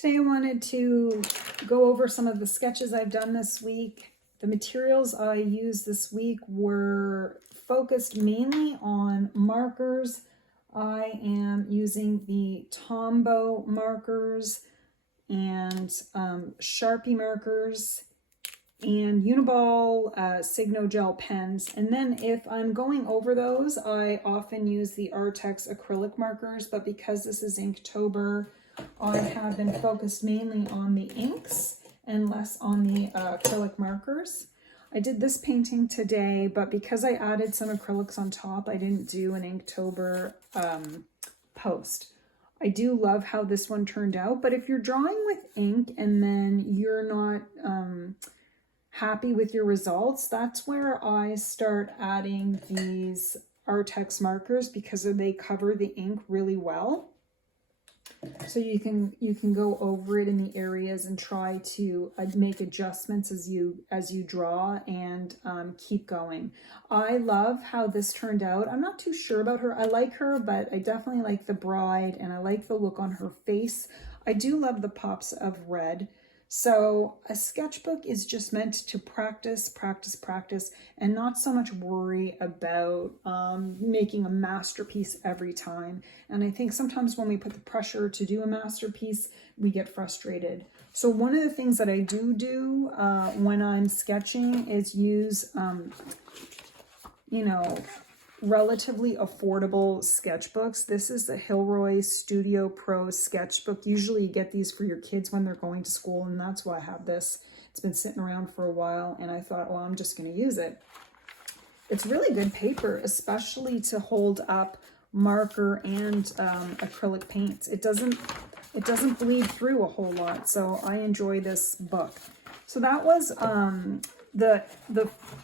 Today I wanted to go over some of the sketches I've done this week. The materials I used this week were focused mainly on markers. I am using the Tombow markers and Sharpie markers and Uniball Signo gel pens. And then if I'm going over those, I often use the Artex acrylic markers, but because this is Inktober, I have been focused mainly on the inks and less on the acrylic markers. I did this painting today, but because I added some acrylics on top, I didn't do an Inktober post. I do love how this one turned out, but if you're drawing with ink and then you're not happy with your results, that's where I start adding these Artex markers because they cover the ink really well. So you can go over it in the areas and try to make adjustments as you draw and keep going. I love how this turned out. I'm not too sure about her. I like her, but I definitely like the bride and I like the look on her face. I do love the pops of red. So a sketchbook is just meant to practice, practice, practice, and not so much worry about making a masterpiece every time. And I think sometimes when we put the pressure to do a masterpiece, we get frustrated. So one of the things that I do when I'm sketching is use, relatively affordable sketchbooks. This is the Hilroy Studio Pro sketchbook. Usually you get these for your kids when they're going to school, and that's why I have this. It's been sitting around for a while, and I thought, well, I'm just going to use it. It's really good paper, especially to hold up marker and acrylic paints. It doesn't bleed through a whole lot, so I enjoy this book. So that was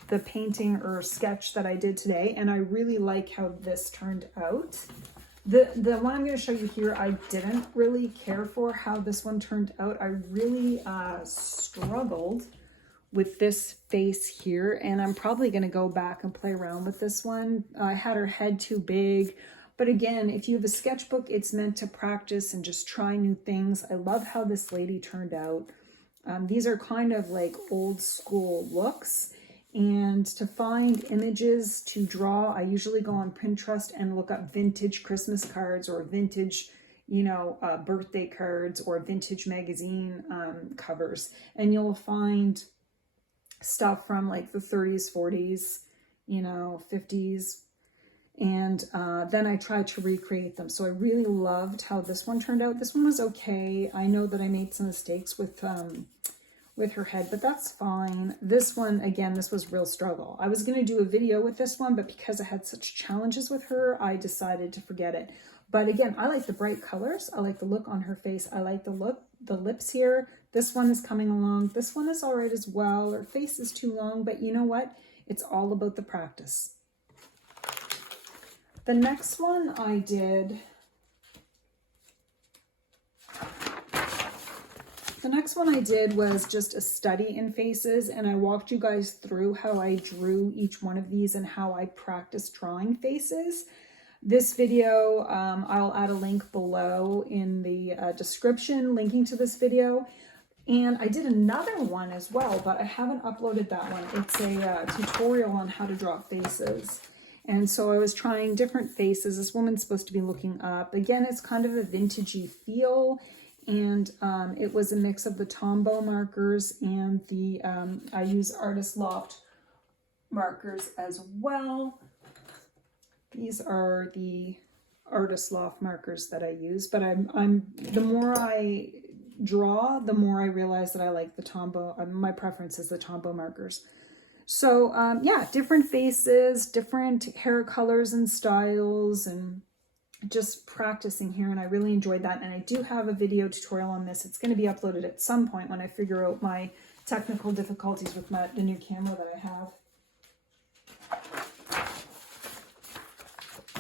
the painting or sketch that I did today, and I really like how this turned out. The one I'm going to show you here, I didn't really care for how this one turned out. I really struggled with this face here, and I'm probably going to go back and play around with this one. I had her head too big, but again, if you have a sketchbook, it's meant to practice and just try new things. I love how this lady turned out. These are kind of like old school looks, and to find images to draw, I usually go on Pinterest and look up vintage Christmas cards or vintage, birthday cards or vintage magazine covers, and you'll find stuff from like the 30s, 40s, 50s, and then I tried to recreate them. So I really loved how this one turned out. This one was okay. I know that I made some mistakes with her head, but that's fine. This one, again, this was real struggle. I was going to do a video with this one, but because I had such challenges with her, I decided to forget it. But again, I like the bright colors. I like the look on her face. I like the lips here. This one is coming along. This one is all right as well. Her face is too long, but you know what? It's all about the practice. The next one I did, was just a study in faces, and I walked you guys through how I drew each one of these and how I practiced drawing faces. This video, I'll add a link below in the description linking to this video. And I did another one as well, but I haven't uploaded that one. It's a tutorial on how to draw faces. And so I was trying different faces. This woman's supposed to be looking up. Again, it's kind of a vintagey feel. And it was a mix of the Tombow markers and the, I use Artist Loft markers as well. These are the Artist Loft markers that I use. But the more I draw, the more I realize that I like the Tombow. My preference is the Tombow markers. So yeah, different faces, different hair colors and styles, and just practicing here, and I really enjoyed that. And I do have a video tutorial on this. It's going to be uploaded at some point when I figure out my technical difficulties with the new camera that I have.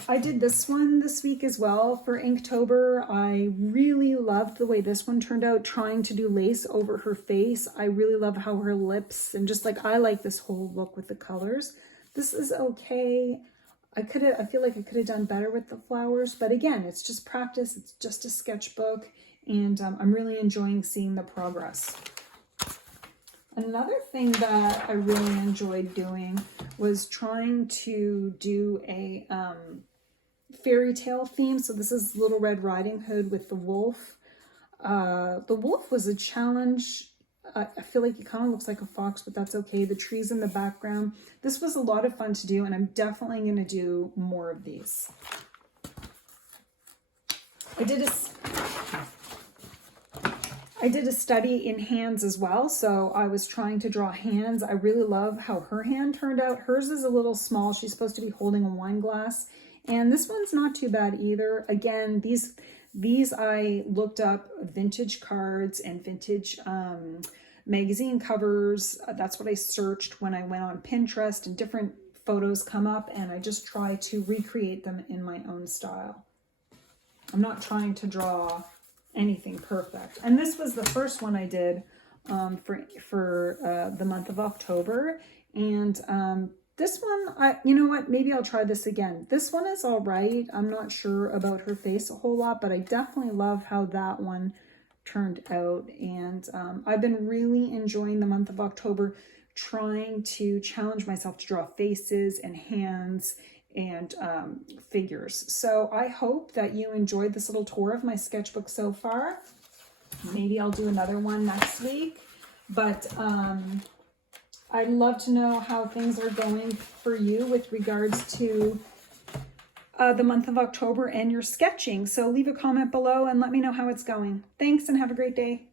I did this one this week as well for Inktober. I really loved the way this one turned out, trying to do lace over her face. I really love how her lips, and just like, I like this whole look with the colors. This is okay. I feel like I could have done better with the flowers, but again, it's just practice. It's just a sketchbook, and I'm really enjoying seeing the progress. Another thing that I really enjoyed doing was trying to do a fairy tale theme. So this is Little Red Riding Hood with the wolf. The wolf was a challenge. I feel like it kind of looks like a fox, but that's okay. The trees in the background. This was a lot of fun to do, and I'm definitely going to do more of these. I did a study in hands as well, so I was trying to draw hands. I really love how her hand turned out. Hers is a little small. She's supposed to be holding a wine glass, and this one's not too bad either. Again, these I looked up vintage cards and vintage magazine covers. That's what I searched when I went on Pinterest, and different photos come up, and I just try to recreate them in my own style. I'm not trying to draw anything perfect. And this was the first one I did for the month of October. And this one, you know what, maybe I'll try this again. This one is all right. I'm not sure about her face a whole lot, but I definitely love how that one turned out. And I've been really enjoying the month of October, trying to challenge myself to draw faces and hands and figures. So I hope that you enjoyed this little tour of my sketchbook so far. Maybe I'll do another one next week, but I'd love to know how things are going for you with regards to the month of October and your sketching. So leave a comment below and let me know how it's going. Thanks, and have a great day.